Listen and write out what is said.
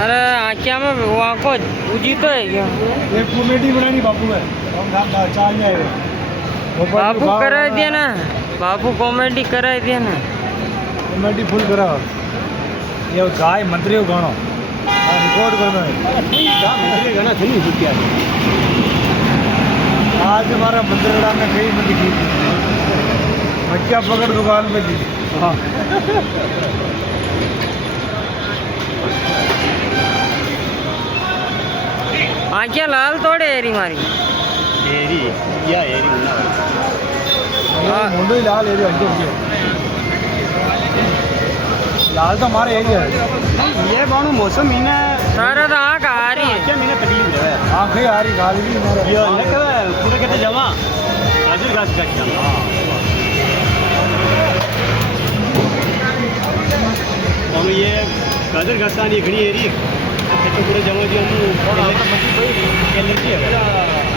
अरे क्या में वहाँ को उजी तो है क्या एक कॉमेडी बनानी बापू है हम चाल में आए बापू करा दिया ना बापू कॉमेडी करा दिया ना कॉमेडी फुल करा ये गाय मंत्री को गाना रिकॉर्ड करना है मंत्री गाना थी नहीं क्या आज हमारा मंदिर में कई मंदिर की मक्या पकड़ दुकान में दी हाँ आँखें लाल थोड़े एरी मारी एरी क्या एरी मुंडो ही लाल एरी अंडे लाल तो हमारे एरिया है ये बाणु मौसम महीना सारा तो आँख आ रही है क्या महीना तकलीफ है आँखें आ रही गाली भी ये पूरे कहते जमा गाजर घास का और ये गाजर घास का ये घड़ी एरी तो पूरे जमा जी हम एलर्जी है